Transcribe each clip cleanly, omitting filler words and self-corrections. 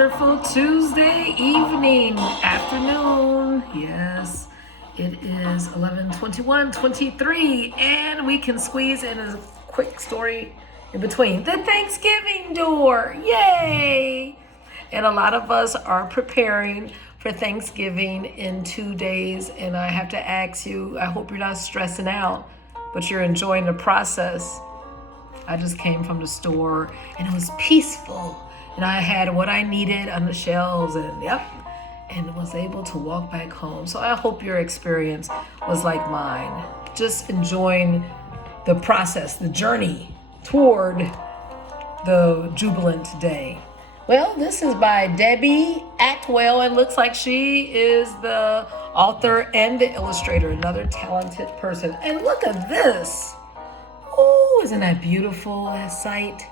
wonderful Tuesday evening, afternoon. Yes, it is 11:21:23, and we can squeeze in a quick story in between. The Thanksgiving door, yay! And a lot of us are preparing for Thanksgiving in 2 days, and I have to ask you, I hope you're not stressing out, but you're enjoying the process. I just came from the store, and it was peaceful. And I had what I needed on the shelves, and was able to walk back home. So I hope your experience was like mine. Just enjoying the process, the journey toward the jubilant day. Well, this is by Debby Atwell, and looks like she is the author and the illustrator, another talented person. And look at this. Oh, isn't that beautiful, that sight?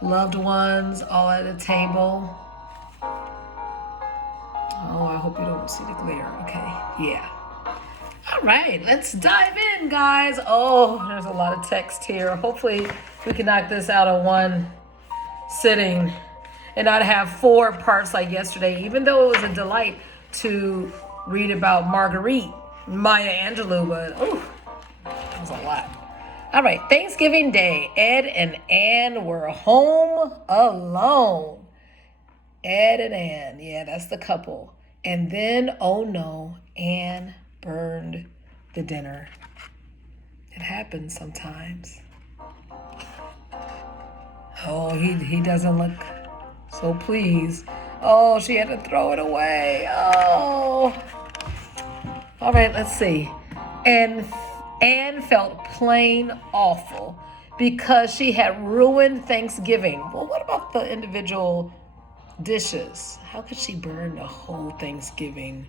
Loved ones all at a table. Oh, I hope you don't see the glare. Okay, yeah. All right, let's dive in, guys. Oh, there's a lot of text here. Hopefully we can knock this out in one sitting and not have 4 parts like yesterday, even though it was a delight to read about Marguerite, Maya Angelou, but that was a lot. All right, Thanksgiving Day. Ed and Ann were home alone. Ed and Ann, yeah, that's the couple. And then, oh no, Ann burned the dinner. It happens sometimes. Oh, he doesn't look so pleased. Oh, she had to throw it away. Oh. All right, let's see. And Anne felt plain awful because she had ruined Thanksgiving. Well, what about the individual dishes? How could she burn the whole Thanksgiving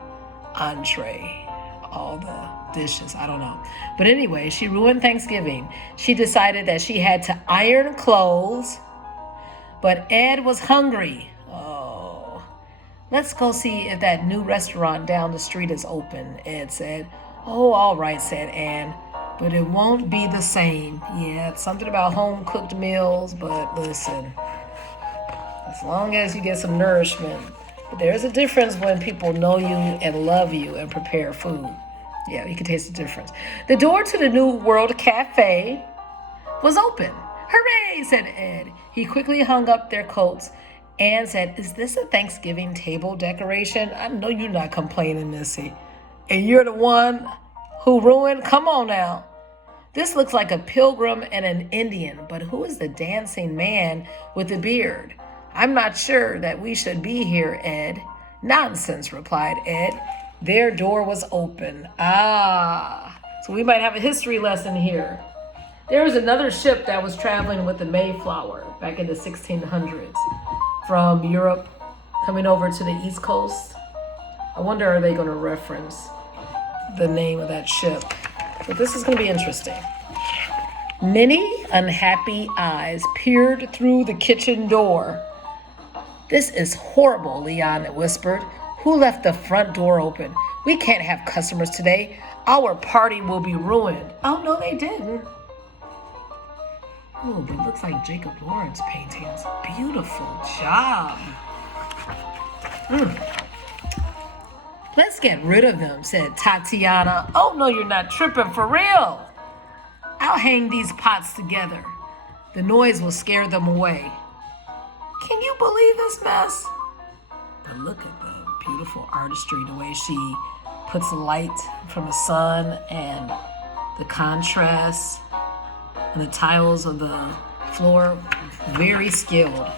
entree? All the dishes, I don't know. But anyway, she ruined Thanksgiving. She decided that she had to iron clothes, but Ed was hungry. Oh, let's go see if that new restaurant down the street is open, Ed said. Oh, all right, said Anne, but it won't be the same. Yeah, it's something about home-cooked meals, but listen, as long as you get some nourishment. But there's a difference when people know you and love you and prepare food. Yeah, you can taste the difference. The door to the New World Cafe was open. Hooray, said Ed. He quickly hung up their coats and said, is this a Thanksgiving table decoration? I know you're not complaining, Missy. And you're the one who ruined? Come on now. This looks like a pilgrim and an Indian, but who is the dancing man with the beard? I'm not sure that we should be here, Ed. Nonsense, replied Ed. Their door was open. So we might have a history lesson here. There was another ship that was traveling with the Mayflower back in the 1600s from Europe coming over to the East Coast. I wonder, are they going to reference the name of that ship? But this is going to be interesting. Many unhappy eyes peered through the kitchen door. This is horrible, Leon whispered. Who left the front door open? We can't have customers today. Our party will be ruined. Oh, no, they didn't. Oh, but it looks like Jacob Lawrence paintings. Beautiful job. Let's get rid of them, said Tatiana. Oh, no, you're not tripping, for real. I'll hang these pots together. The noise will scare them away. Can you believe this mess? But look at the beautiful artistry, the way she puts light from the sun and the contrast and the tiles of the floor. Very skilled.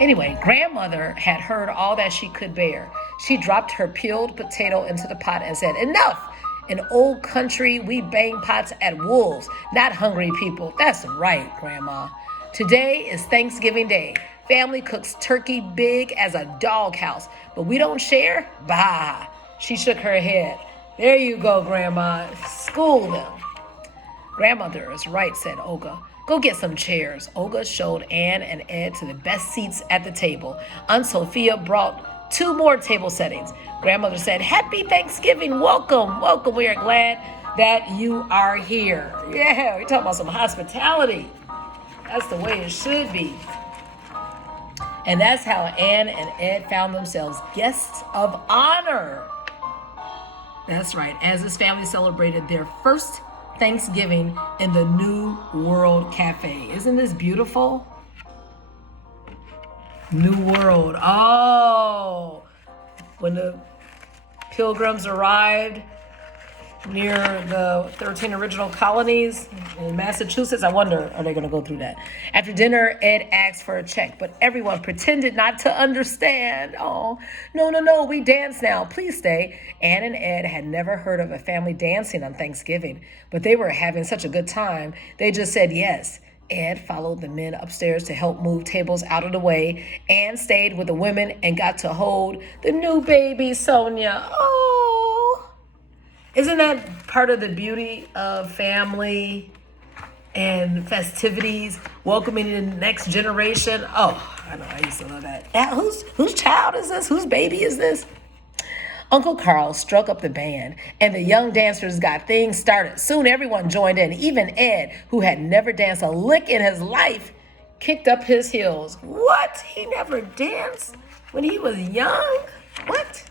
Anyway, grandmother had heard all that she could bear. She dropped her peeled potato into the pot and said, enough! In old country, we bang pots at wolves, not hungry people. That's right, Grandma. Today is Thanksgiving Day. Family cooks turkey big as a doghouse, but we don't share? Bah! She shook her head. There you go, Grandma. School them. Grandmother is right, said Olga. Go get some chairs. Olga showed Anne and Ed to the best seats at the table. Aunt Sophia brought 2 more table settings. Grandmother said, Happy Thanksgiving. Welcome, welcome. We are glad that you are here. Yeah, we're talking about some hospitality. That's the way it should be. And that's how Ann and Ed found themselves guests of honor. That's right, as this family celebrated their first Thanksgiving in the New World Cafe. Isn't this beautiful? New World. Oh, when the Pilgrims arrived near the 13 original colonies in Massachusetts. I wonder, are they going to go through that? After dinner, Ed asked for a check, but everyone pretended not to understand. Oh, no, we dance now. Please stay. Ann and Ed had never heard of a family dancing on Thanksgiving, but they were having such a good time. They just said yes. Ed followed the men upstairs to help move tables out of the way. Ann stayed with the women and got to hold the new baby, Sonia. Oh, isn't that part of the beauty of family and festivities, welcoming the next generation? Oh, I know, I used to love that. Now, whose child is this? Whose baby is this? Uncle Carl struck up the band, and the young dancers got things started. Soon everyone joined in. Even Ed, who had never danced a lick in his life, kicked up his heels. What? He never danced when he was young? What?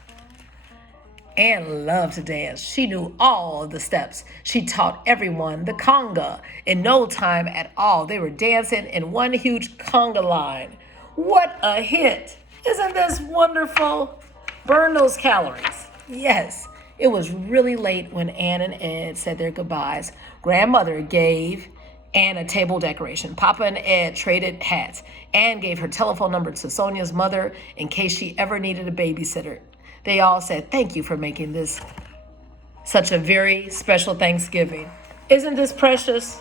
Ann loved to dance. She knew all of the steps. She taught everyone the conga. In no time at all, they were dancing in one huge conga line. What a hit! Isn't this wonderful? Burn those calories. Yes, it was really late when Ann and Ed said their goodbyes. Grandmother gave Ann a table decoration. Papa and Ed traded hats. Ann gave her telephone number to Sonia's mother in case she ever needed a babysitter. They all said, thank you for making this such a very special Thanksgiving. Isn't this precious?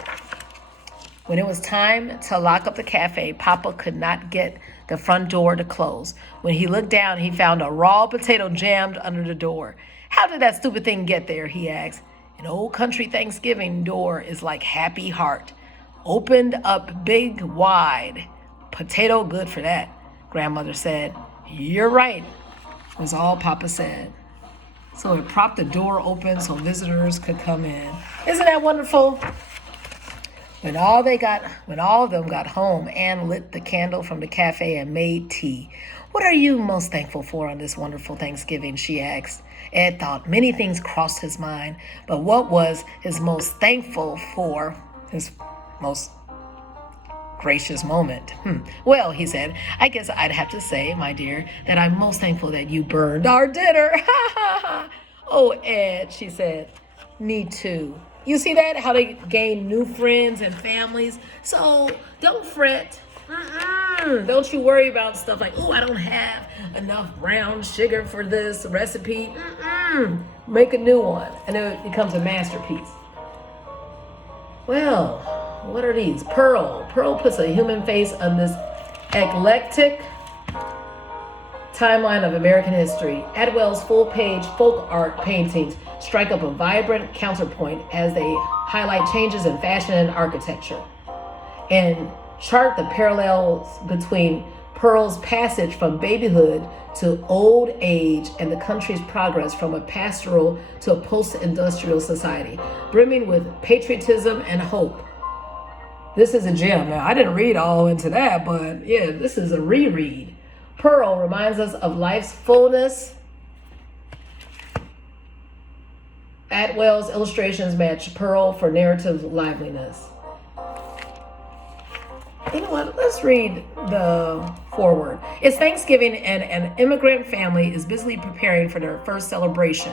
When it was time to lock up the cafe, Papa could not get the front door to close. When he looked down, he found a raw potato jammed under the door. How did that stupid thing get there, he asked. An old country Thanksgiving door is like Happy Heart. Opened up big, wide. Potato good for that, Grandmother said. You're right, was all Papa said. So it propped the door open so visitors could come in. Isn't that wonderful? When all of them got home, Ann lit the candle from the cafe and made tea. What are you most thankful for on this wonderful Thanksgiving, she asked. Ed thought many things crossed his mind, but what was his most thankful for, his most gracious moment? Well, he said, I guess I'd have to say, my dear, that I'm most thankful that you burned our dinner. Oh, Ed, she said, me too. You see that? How they gain new friends and families. So don't fret. Don't you worry about stuff like, oh, I don't have enough brown sugar for this recipe. Make a new one. And it becomes a masterpiece. Well, what are these? Pearl. Pearl puts a human face on this eclectic timeline of American history. Atwell's full-page folk art paintings strike up a vibrant counterpoint as they highlight changes in fashion and architecture and chart the parallels between Pearl's passage from babyhood to old age and the country's progress from a pastoral to a post-industrial society, brimming with patriotism and hope. This is a gem. Now, I didn't read all into that, but yeah, this is a reread. Pearl reminds us of life's fullness. Atwell's illustrations match Pearl for narrative liveliness. You know what? Let's read the foreword. It's Thanksgiving and an immigrant family is busily preparing for their first celebration.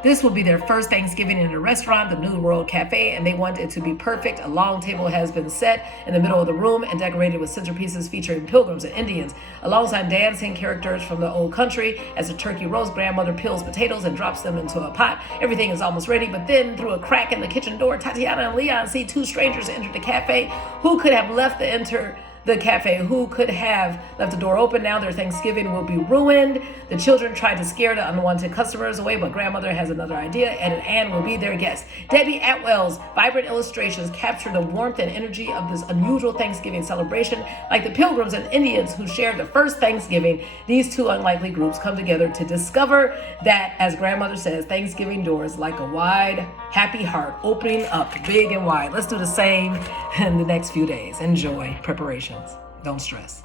This will be their first Thanksgiving in a restaurant, the New World Cafe, and they want it to be perfect. A long table has been set in the middle of the room and decorated with centerpieces featuring pilgrims and Indians, alongside dancing characters from the old country. As the turkey roast, Grandmother peels potatoes and drops them into a pot. Everything is almost ready, but then through a crack in the kitchen door, Tatiana and Leon see two strangers enter the cafe. Who could have left the cafe? Who could have left the door open? Now their Thanksgiving will be ruined. The children tried to scare the unwanted customers away, but Grandmother has another idea, and Ann will be their guest. Debbie Atwell's vibrant illustrations capture the warmth and energy of this unusual Thanksgiving celebration. Like the Pilgrims and Indians who shared the first Thanksgiving, these two unlikely groups come together to discover that, as Grandmother says, Thanksgiving doors like a wide, happy heart opening up big and wide. Let's do the same in the next few days. Enjoy preparations. Don't stress.